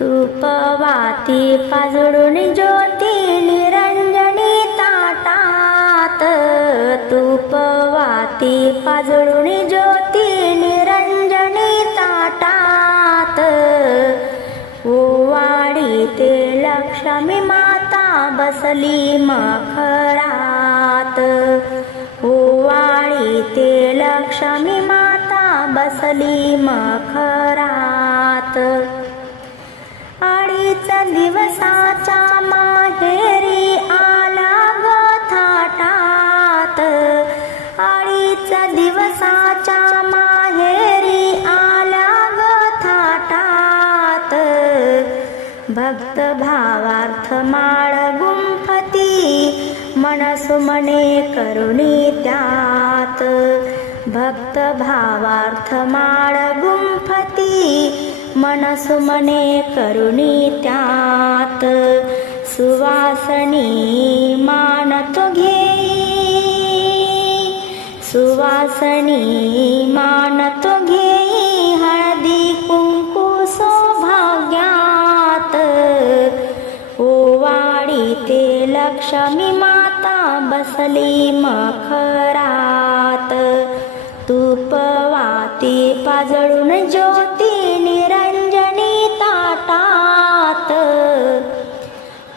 तुपवाती पाजुळून ज्योती निरंजनी ताटात, तुपवाती पाजुळून ज्योती निरंजनी ताटात, ओवाळी ते लक्ष्मी माता बसली मखरात, ओवाळी ते लक्ष्मी माता बसली मखरात. अडीच दिवसाच्या माहेरी आला ग थाटात, अडीच दिवसाच्या माहेरी आला ग थाटात, भक्त भावार्थ माळ गुंफती मनसुमने करुणी त्यात, भक्त भावार्थ माळ गुंफती मनसुमने करुणी त्यात, सुवासनी मानतो घेई, सुवासनी मानतो घेई हळदी कुंकू सौभाग्यात, ओवाळी ते लक्ष्मी माता बसली मखरात, तुपवाती पाजळून ज्योती निरंजनी ताटात,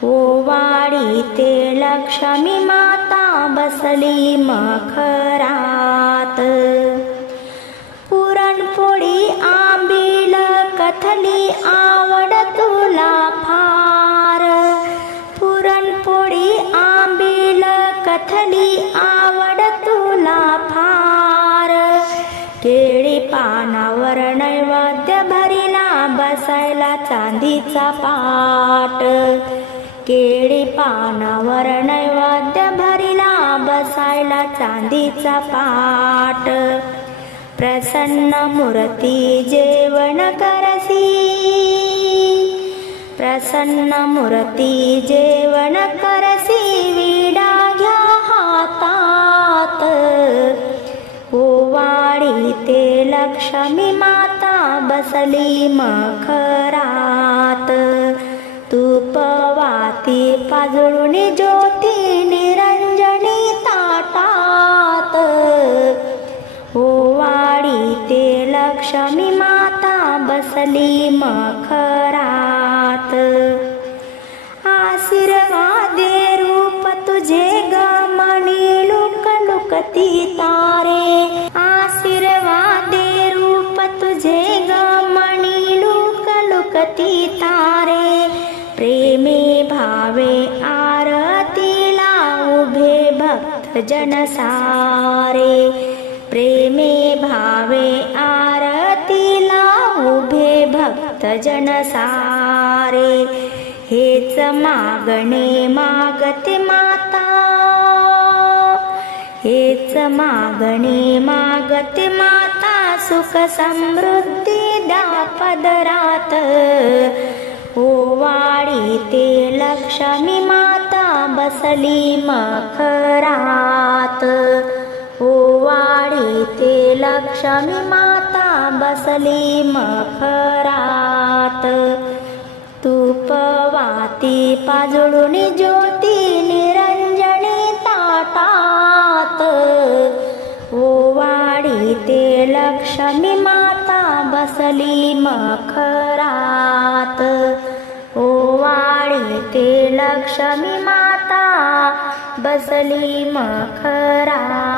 ओवाळी ते लक्ष्मी माता बसली मखरात. पुरणपोळी आंबील कथली आवड तुला फार, पुरणपोळी आंबील कथली आवड तुला फार, केळी पानावर नैवेद्य भरिला बसायला चांदीचा पाट, केळी पानावर नैवेद्य भरिला बसायला चांदीचा पाट, प्रसन्न मूर्ती जेवण करसी, प्रसन्न मूर्ती जेवण करसी विडा घ्या हातात, ओवाळी ते लक्ष्मी माता बसली मखरात, तुपवाती पाजुळून ज्योती निरंजनी ताटात, ओवाळी ते लक्ष्मी माता बसली मखरात. आशीर्वादे रूप तुझे ग मणी लुक लुकती तारे, आशीर्वादे रूप तुझे ग मणी लुक लुकती तारे, प्रेमे भावे आरतीला उभे भक्त जन सारे, प्रेमे भावे आरतीला उभे भक्त जन सारे, हेच मागणे मागते माता, हेच मागणे मागते माता, सुख समृद्धी द्या पदरात, ओवाळी ते लक्ष्मी माता बसली मखरात, ओवाळी ते लक्ष्मी माता बसली मखरात, तुपवाती पाजुळून ज्योती निरंजनी ताटात, ओवाळी ते लक्ष्मी माता बसली मखरात, ओवाळी ते लक्ष्मी माता बसली मखरात.